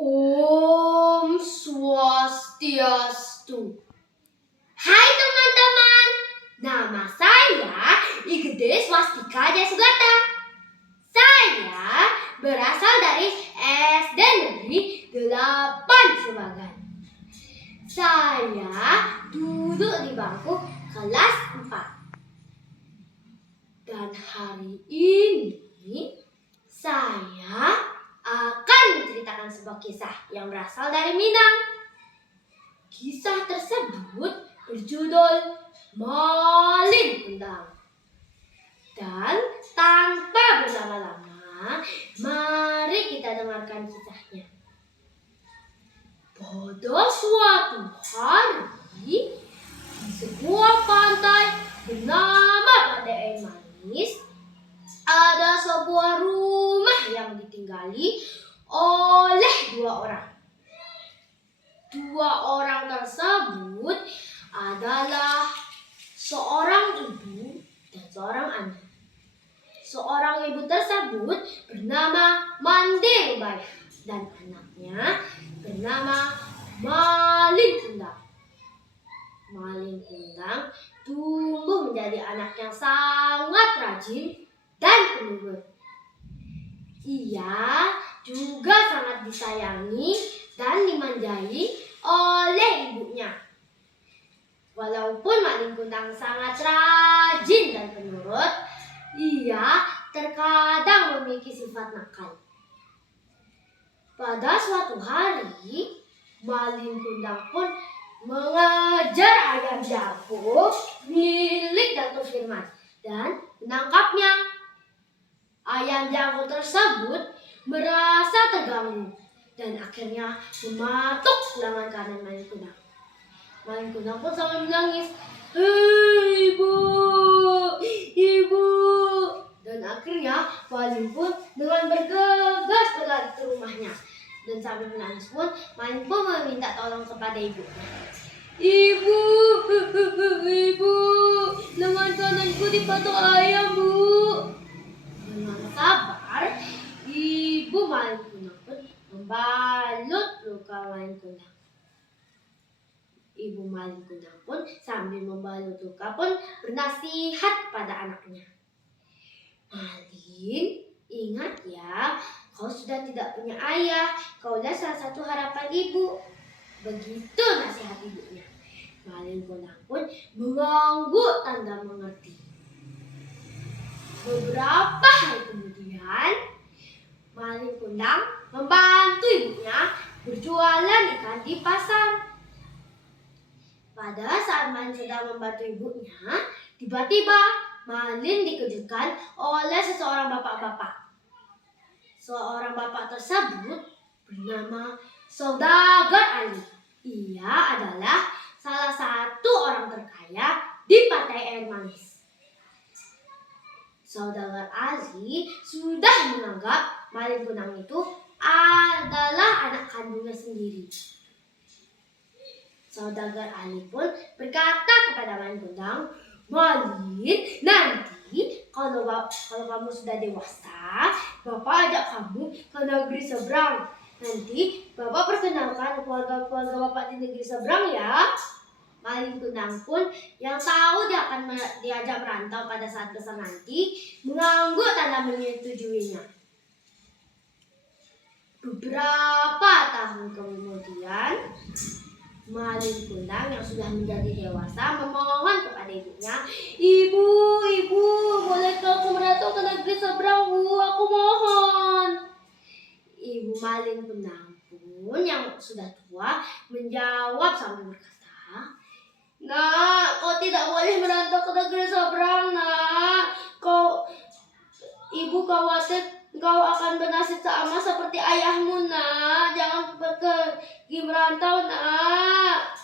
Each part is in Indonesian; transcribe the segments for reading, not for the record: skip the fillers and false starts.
Om Swastiastu. Hai teman-teman, nama saya Igede Swastika Jasugata. Saya berasal dari SD Negeri 8 Sebagan. Saya duduk di bangku kelas 4. Dan hari ini saya akan menceritakan sebuah kisah yang berasal dari Minang. Kisah tersebut berjudul Malin Kundang. Dan tanpa berlama-lama, mari kita dengarkan kisahnya. Pada suatu hari, di sebuah pantai bernama Pantai Air Manis, ada sebuah rumah yang ditinggali oleh dua orang. Dua orang tersebut adalah seorang ibu dan seorang anak. Seorang ibu tersebut bernama Mande Rubaya dan anaknya bernama Malin Kundang. Malin Kundang tumbuh menjadi anak yang sangat rajin dan penurut. Ia juga sangat disayangi dan dimanjai oleh ibunya. Walaupun Malin Kundang sangat rajin dan penurut, ia terkadang memiliki sifat nakal. Pada suatu hari, Malin Kundang pun mengejar ayam jago milik Datuk Firman dan menangkapnya. Ayam jago tersebut merasa terganggu dan akhirnya mematuk lengan kanan Malin Kundang. Malin Kundang pun sambil menangis, "Hei ibu, ibu!" Dan akhirnya Malin pun dengan bergegas berlari ke rumahnya. Dan sambil menangis pun Malin pun meminta tolong kepada ibunya. "Ibu, ibu, lengan kananku dipatok ayam, Bu." Dengan sabar, ibu Malin Kundang pun membalut luka Malin Kundang. Ibu Malin Kundang pun sambil membalut luka pun bernasihat kepada anaknya. "Malin, ingat ya, kau sudah tidak punya ayah. Kaulah salah satu harapan ibu." Begitu nasihat ibunya. Malin Kundang pun mengangguk tanda mengerti. Beberapa hari kemudian, Malin Kundang membantu ibunya berjualan ikan di pasar. Pada saat Malin sedang membantu ibunya, tiba-tiba Malin dikejutkan oleh seseorang bapak-bapak. Seorang bapak tersebut bernama Saudagar Ali. Ia adalah salah satu orang terkaya di Pantai Air Manis. Saudagar Ali sudah menganggap Malin Kundang itu adalah anak kandungnya sendiri. Saudagar Ali pun berkata kepada Malin Kundang, "Malin, nanti kalau kamu sudah dewasa, Bapak ajak kamu ke negeri seberang. Nanti Bapak perkenalkan keluarga-keluarga Bapak di negeri seberang ya." Malin Kundang pun yang tahu dia akan diajak merantau pada saat besar nanti mengangguk tanda menyetujuinya. Beberapa tahun kemudian, Malin Kundang yang sudah menjadi dewasa memohon kepada ibunya, "Ibu, ibu, bolehkah aku merantau ke negeri seberang, Bu? Aku mohon." Ibu Malin Kundang pun yang sudah tua menjawab sambil berkata, "Nak, kau tidak boleh merantau ke negeri seberang, Nak. Ibu khawatir kau akan bernasib sama seperti ayahmu, Nak. Jangan pergi merantau, Nak."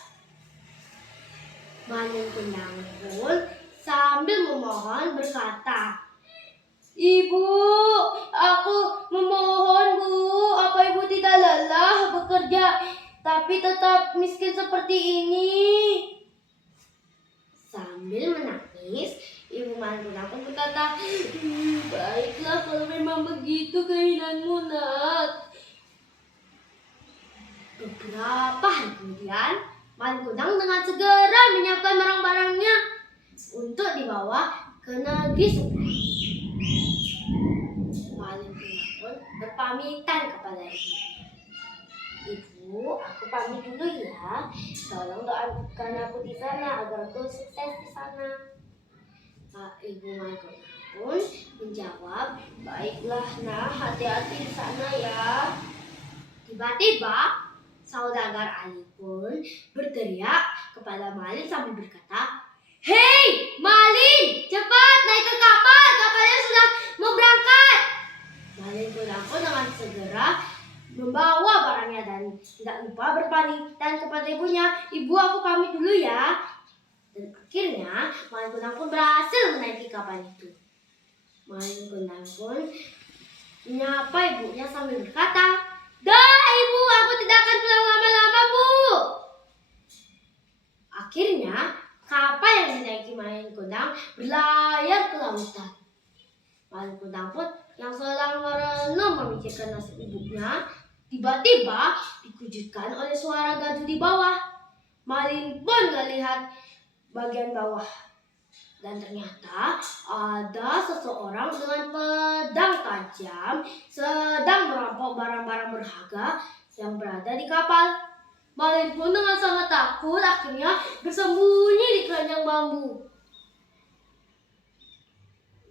Malin Kundang pun sambil memohon berkata, "Ibu, aku memohon, Bu. Apa ibu tidak lelah bekerja tapi tetap miskin seperti ini?" Sambil menangis, ibu Malin Kundang pun berkata, "Baiklah kalau memang begitu keinginanmu, Nak. Beberapa hari kemudian, Malin Kundang dengan segera menyiapkan barang-barangnya untuk dibawa ke negeri seberang. Malin Kundang pun berpamitan kepada ibunya. Ibu, aku pamit dulu ya. Tolong doakan aku di sana agar aku sukses di sana. Ibu Malin Kundang pun menjawab, baiklah nak, hati-hati di sana ya. Tiba-tiba saudagar Ali pun berteriak kepada Malin sambil berkata, "Hei Malin, cepat naik ke kapal, kapalnya sudah mau berangkat." Malin Kundang pun dengan segera membawa barangnya dan tidak lupa berpamitan kepada ibunya, "Ibu, aku pamit dulu ya." Dan akhirnya Malin Kundang pun berhasil menaiki kapal itu. Malin Kundang pun menyapa ibunya sambil berkata, "Dah ibu, aku tidak akan pulang lama-lama bu." Akhirnya kapal yang dinaiki Malin Kundang berlayar ke lautan. Malin Kundang pun yang sedang merenung memikirkan nasib ibunya, tiba-tiba dikejutkan oleh suara gaduh di bawah. Malin pun melihat bagian bawah dan ternyata ada seseorang dengan pedang tajam sedang merampok barang-barang berharga yang berada di kapal. Malin pun dengan sangat takut akhirnya bersembunyi di keranjang bambu.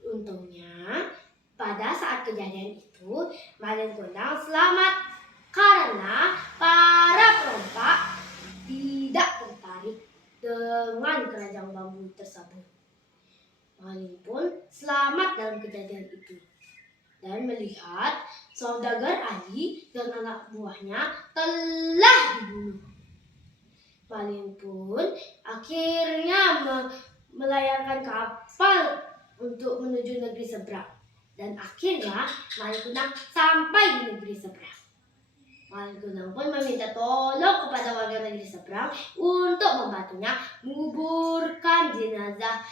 Untungnya pada saat kejadian itu Malin Kundang selamat karena para perompak tidak tertarik dengan keranjang bambu tersebut. Malin pun selamat dalam kejadian itu dan melihat saudagar Ali dan anak buahnya telah dibunuh. Malin pun akhirnya melayarkan kapal untuk menuju negeri seberang dan akhirnya Malin Kundang sampai di negeri seberang. Malin Kundang pun meminta tolong kepada warga negeri seberang untuk membantunya menguburkan jenazah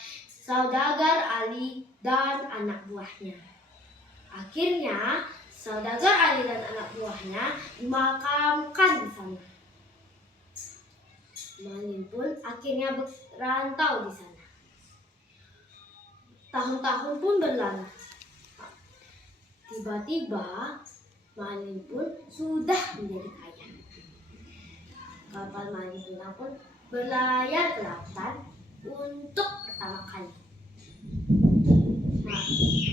saudagar Ali dan anak buahnya. Akhirnya saudagar Ali dan anak buahnya dimakamkan di sana. Malin pun akhirnya berantau di sana. Tahun-tahun pun berlalu. Tiba-tiba Malin pun sudah menjadi kaya. Kapal Malin Kundang pun berlayar ke lautan untuk pertama kali.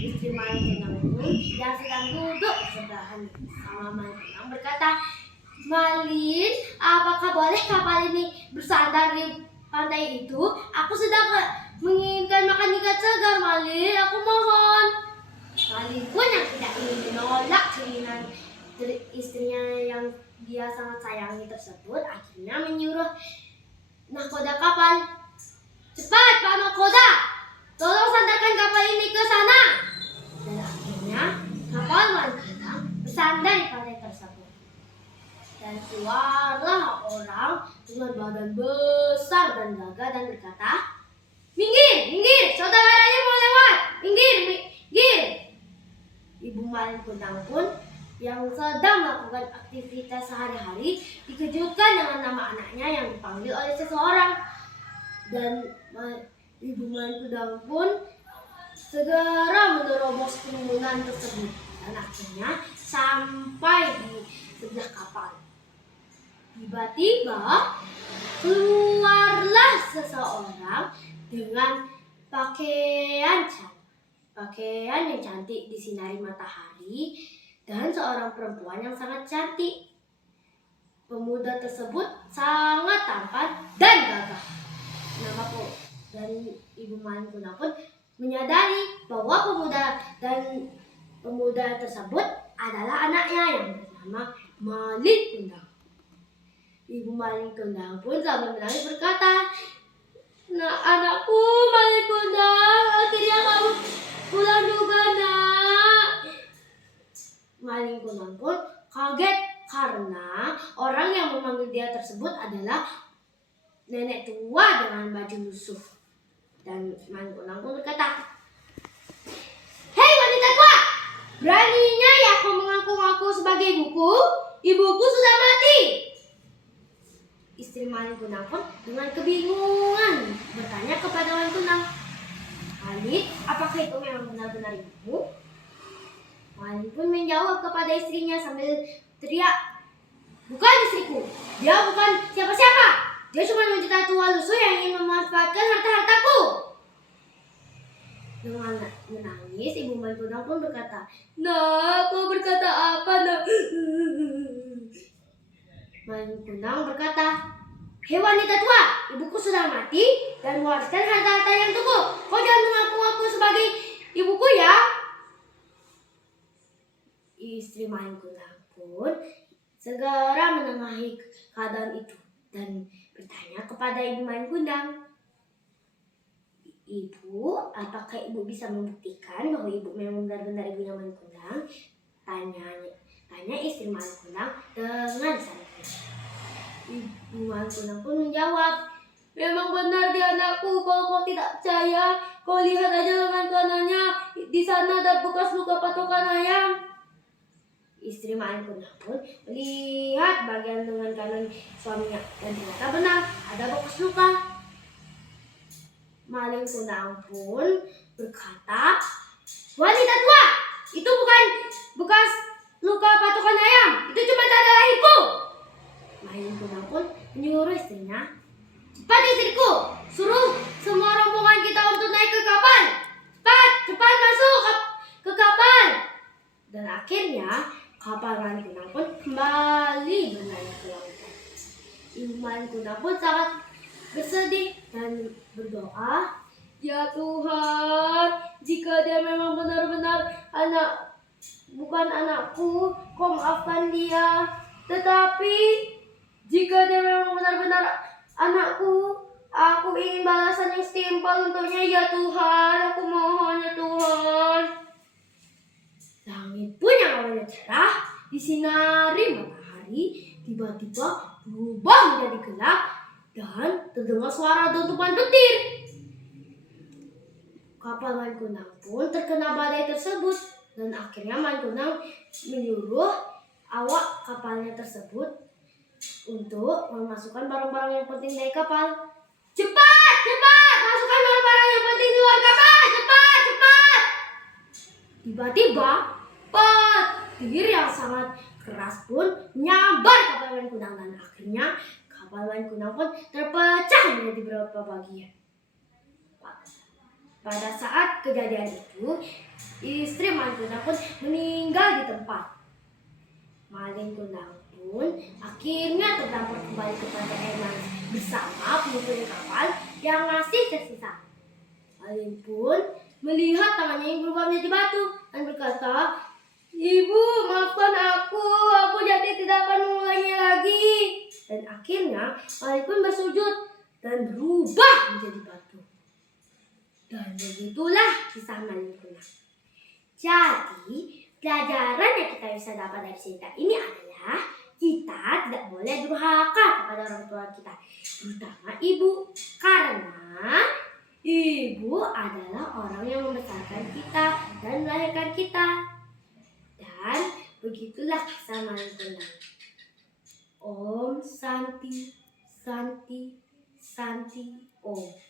Istri Malin Kundang pun yang sedang duduk di sebelahan sama Malin Kundang berkata, "Malin, apakah boleh kapal ini bersandar di pantai itu? Aku sedang menginginkan makan ikan segar, Malin. Aku mohon." Malin pun yang tidak ingin menolak keinginan istrinya yang dia sangat sayangi tersebut akhirnya menyuruh nahkoda kapal, "Cepat Pak Nahkoda, tolong sandarkan kapal ini ke sana." Dan akhirnya kapal Malin Kundang bersandar di pantai tersebut. Dan keluarlah orang dengan badan besar dan gagah dan berkata, "Minggir, minggir, saudaranya mau lewat, minggir, minggir." Ibu Malin Kundang pun yang sedang melakukan aktivitas sehari-hari dikejutkan dengan nama anaknya yang dipanggil oleh seseorang. Dan Ibu Malin Kundang pun segera menerobos kerumunan tersebut dan akhirnya sampai di sebelah kapal. Tiba-tiba keluarlah seseorang dengan pakaian yang cantik disinari matahari dan seorang perempuan yang sangat cantik. Pemuda tersebut sangat tampan dan gagah. Dan Ibu Malin Kundang pun menyadari bahwa pemuda tersebut adalah anaknya yang bernama Malin Kundang. Ibu Malin Kundang pun sambil menangis berkata, "Nah, anakku Malin Kundang, akhirnya kamu pulang juga nak." Malin Kundang pun kaget karena orang yang memanggil dia tersebut adalah nenek tua dengan baju lusuh. Dan Malin Kundang pun berkata, "Hei wanita tua, beraninya ya kau mengaku-ngaku sebagai ibuku? Ibuku sudah mati." Istri Malin Kundang pun dengan kebingungan bertanya kepada Malin Kundang, "Malin, apakah itu memang benar-benar ibumu?" Malin pun menjawab kepada istrinya sambil teriak, "Bukan istriku, dia bukan siapa-siapa. Dia cuma wanita tua lusuh yang ingin memanfaatkan harta-hartaku." Dengan menangis, Ibu Malin Kundang pun berkata, "Nak, kau berkata apa, nak?" Malin Kundang berkata, "Hei wanita tua, ibuku sudah mati dan mewariskan harta-harta yang cukup. Kau jangan mengaku-ngaku sebagai ibuku ya." Istri Malin Kundang pun segera menengahi keadaan itu dan bertanya kepada Ibu Malin Kundang, "Ibu, apakah ibu bisa membuktikan bahwa ibu memang benar-benar ibunya Malin Kundang?" Tanya istri Malin Kundang dengan santai. Ibu Malin Kundang pun menjawab, "Memang benar dia anakku. Kalau kau tidak percaya, kau lihat aja lengan kanannya. Di sana ada bekas luka patokan ayam." Istri Malin Kundang pun melihat bagian lengan kanan suaminya dan ternyata benar ada bekas luka. Malin Kundang pun berkata, "Wanita tua, itu bukan bekas luka patokan ayam. Itu cuma tanda lahirku." Malin Kundang pun menyuruh istrinya, "Cepat istriku, suruh semua rombongan kita untuk naik ke kapal. Cepat masuk ke kapal." Dan akhirnya kapal Malin Kundang pun kembali berlayar ke lautan. Ibu Malin Kundang pun sangat bersedih dan berdoa, "Ya Tuhan, jika dia memang benar-benar bukan anakku, kau maafkan dia. Tetapi jika dia memang benar-benar anakku, aku ingin balasan yang setimpal untuknya, ya Tuhan. Aku mohon, ya Tuhan." Langit pun yang awalnya cerah disinari matahari tiba-tiba berubah menjadi gelap dan terdengar suara dentuman petir. Kapal Malin Kundang pun terkena badai tersebut dan akhirnya Malin Kundang menyuruh awak kapalnya tersebut untuk memasukkan barang-barang yang penting dari kapal. Cepat, masukkan barang-barang yang penting di luar kapal, cepat. Tiba-tiba petir yang sangat keras pun menyambar kapal Malin Kundang dan akhirnya kapal Malin Kundang pun terpecah menjadi beberapa bagian. Pada saat kejadian itu, istri Malin Kundang pun meninggal di tempat. Malin Kundang pun akhirnya terdampar kembali ke pantai air manis bersama penumpang kapal yang masih tersisa. Malin pun melihat tangannya yang berubah menjadi batu dan berkata, "Ibu, maafkan aku jadi tidak akan mengulanginya lagi." Dan akhirnya Malin pun bersujud dan berubah menjadi batu. Dan begitulah kisah Malin Kundang. Jadi, pelajaran yang kita bisa dapat dari cerita ini adalah kita tidak boleh durhaka kepada orang tua kita, terutama ibu, karena ibu adalah orang yang membesarkan kita dan melahirkan kita. Dan begitulah kisah Malin Kundang. Om Santi, Santi, Santi, Om.